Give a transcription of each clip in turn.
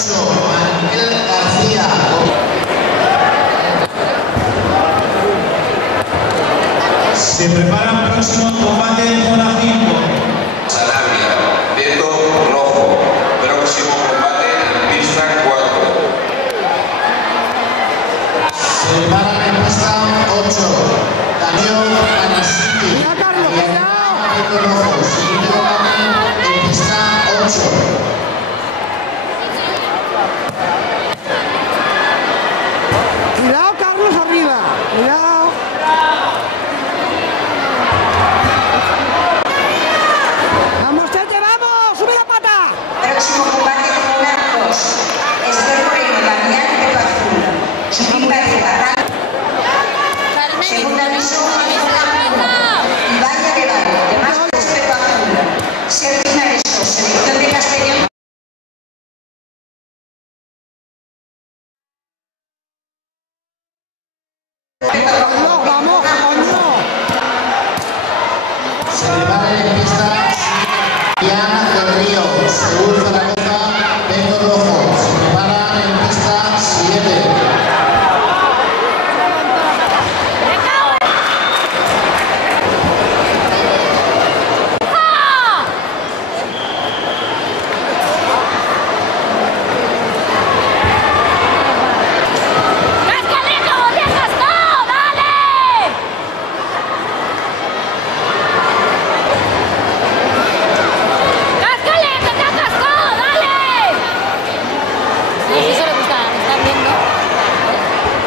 8, Manuel García. Se prepara próximo combate en zona 5. Sanabria, Teto Rojo. Próximo combate en pista 4. Se prepara en pista 8, Daniel Anasiti. Teto Rojo. Siguiente combate en pista 8. Cuidado, Carlos, arriba. Cuidado. Vamos, Tete, vamos. Sube la pata. Próximo combate zona 2. Esther Moreno, Damián, Peto Azul. Chiquín García, segundo aviso, zona 1. Iván Arevalo, demás Peto Azul. Sergio Nareso, selección de Castellón. No, vamos, coño. Se prepara en pista 7, Diana del Río. Seúl Zaragoza, Teto Rojo. Se prepara en pista 7.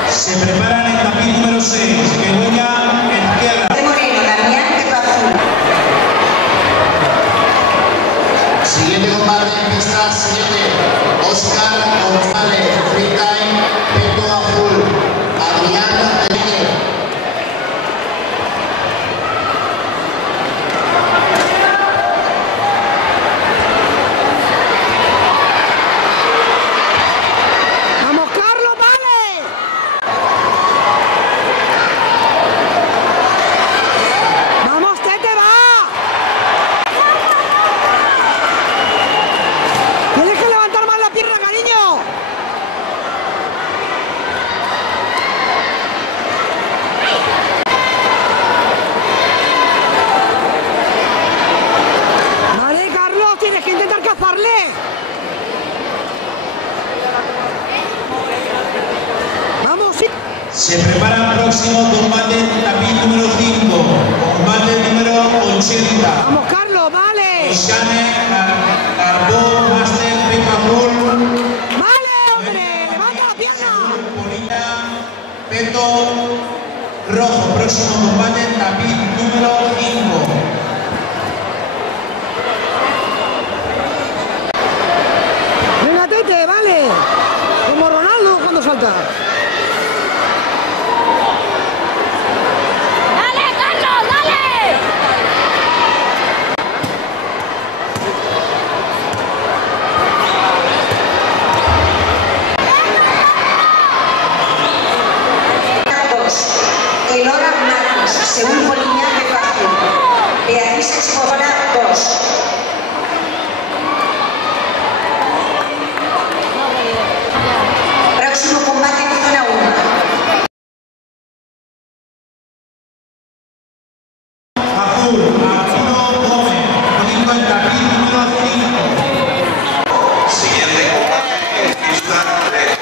Se preparan en tapiz número 6. Begoña Izquierda. Esther Moreno, Damián, Peto Azul. Siguiente combate en pista 7, Óscar González, Free Time, Peto Azul, Adrián Rodríguez. Vamos, Carlos, vale. Vamos, Tete, va. Tienes que levantar más la pierna, cariño. Vale, Carlos, tienes que intentar cazarle. Vamos, sí. Se prepara próximo combate en tapiz número 5. Combate número 80. Vamos, Carlos, vale. Osane Carbón, Master, Peto Azul. Vale, hombre, levanta la pierna. Polina, Peto Rojo. Próximo combate en tapiz número 5. Venga, Tete, vale. Como Ronaldo cuando salta. ¡Dale, Carlos, dale! Elora Marcos, Seúl Poliña, Peto Azul. Beatriz Escobar, 2. Próximo combate en zona 1. Azul, Arturo Gómez. Único en tapiz número 5. Siguiente combate en pista 3.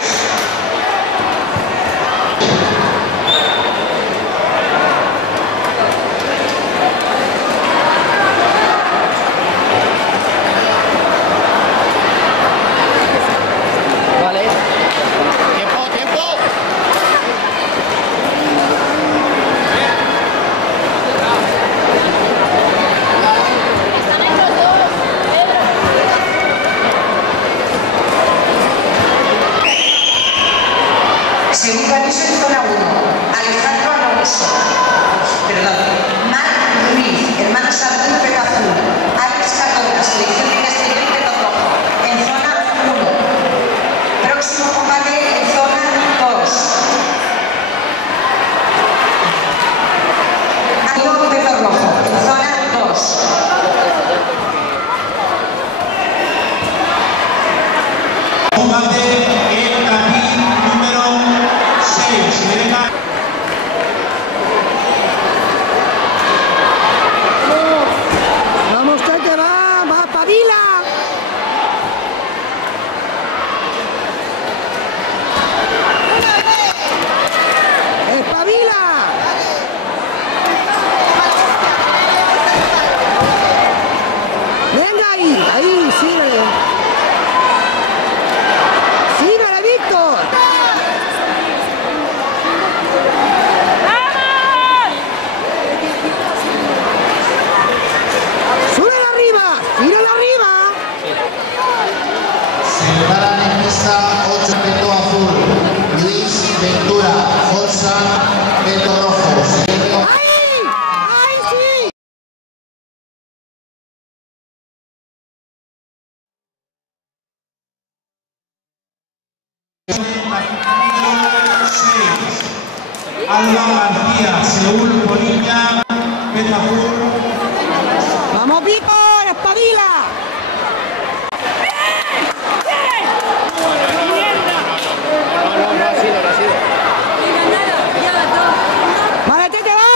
Alba García, Seúl, Bolivia, peso azul. ¡Vamos, Víctor! ¡Espabila! ¡Vale, te va!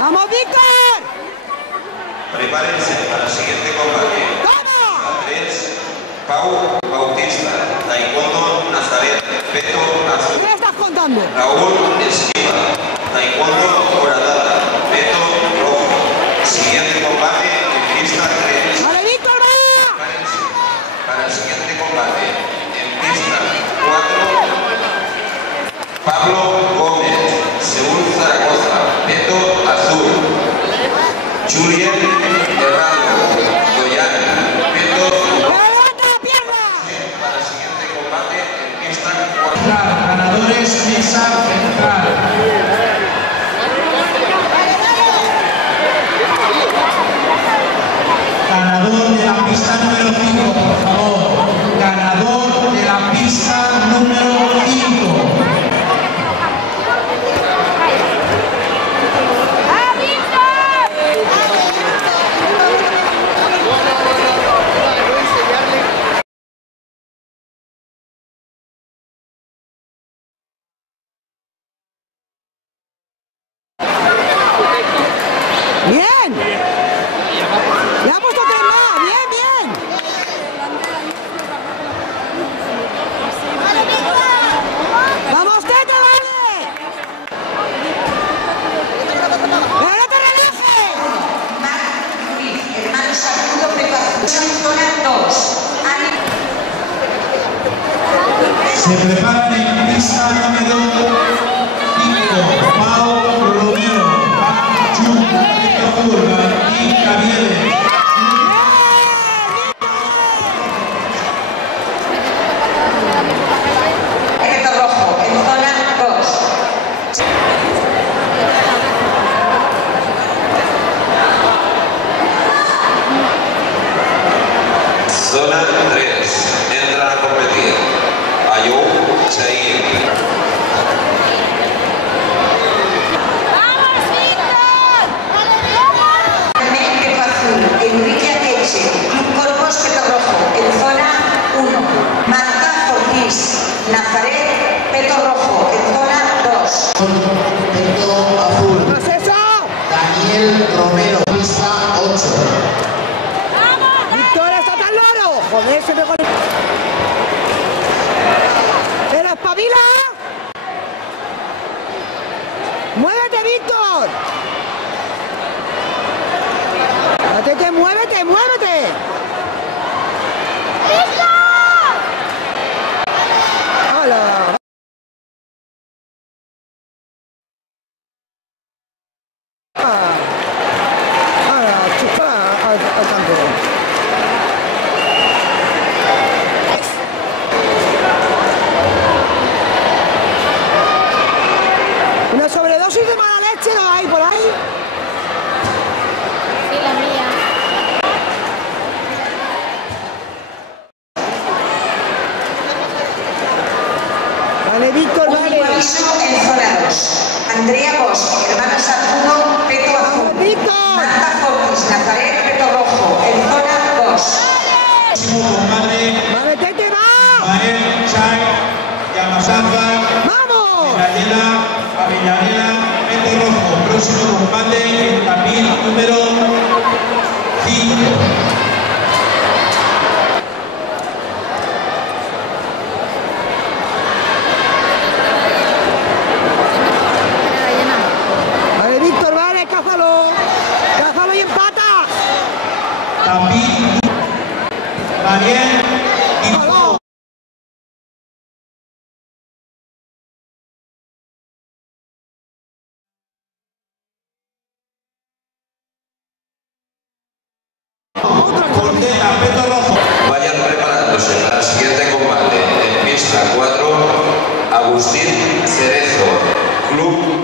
¡Vamos, Víctor! Prepárense para el siguiente combate. Andrés Pau Bautista, Taekwondo Nazaret, peso azul. ¿Qué estás contando? Raúl Esquiva, Taekwondo Horadada, peso rojo. Siguiente combate en pista 3. ¡Vale, Víctor, va! Prepárense para el siguiente combate en pista 4. Pablo Gómez, Seúl, Zaragoza, peso azul. Julián Herrado, Goyán, peso ¡Levanta la pierna! para el siguiente combate en pista 4. Ganadores, mesa central. Ganador de la pista número 5, por favor. Ganador de la pista número 5. ¡Ah, Víctor! ¡Bien! ¡Ya ha puesto 3 más! ¡Bien, bien! ¡Vamos, Tete, vale! ¡Pero no te relajes! Marc Ruiz, hermano Sacudo, peso azul. Zona 2. Se preparan en pista número 5. Pau Romero, Pau Chun, peso azul, Martín Cavieres. Reto rojo, en zona 2. Zona 3. Entra a competir. Ayub Said. ¡Vamos, Víctor! Peso azul. Enrique Akeche, Club Corpos, peso rojo, en zona 1. Marta Ortiz, Nazaret, peso rojo, en zona 2. Peto azul. ¿Qué es eso? Daniel Romero, pista 8. ¡Víctor, está tan loro! ¡Joder, se pegó el... ¡Pero espabila! ¡Muévete, Víctor! ¡Tete, muévete, muévete! ¡Hala! ¡Chupa al campeón! Una sobredosis de mala leche no hay por ahí. Sí, la mía. Vale, Víctor, Último vale. aviso en zona 2. Andrea Bosch, hermano Sacudo, peto azul. Víctor. Marta Fortis, Nazaret, peto rojo, en zona 2. Próximo combate. Vale, Tete, va. Mael Chai, Yamasaka, ¡Vamos! Avellaneda, peso rojo. Próximo combate en tapiz número 5. Vale, Víctor, vale, cázalo. Cázalo y empata. Tapiz Daniel y ¡Cálalo! Cordera, peso rojo. Vayan preparándose para el siguiente combate en pista 4. Agustín Cerezo, Club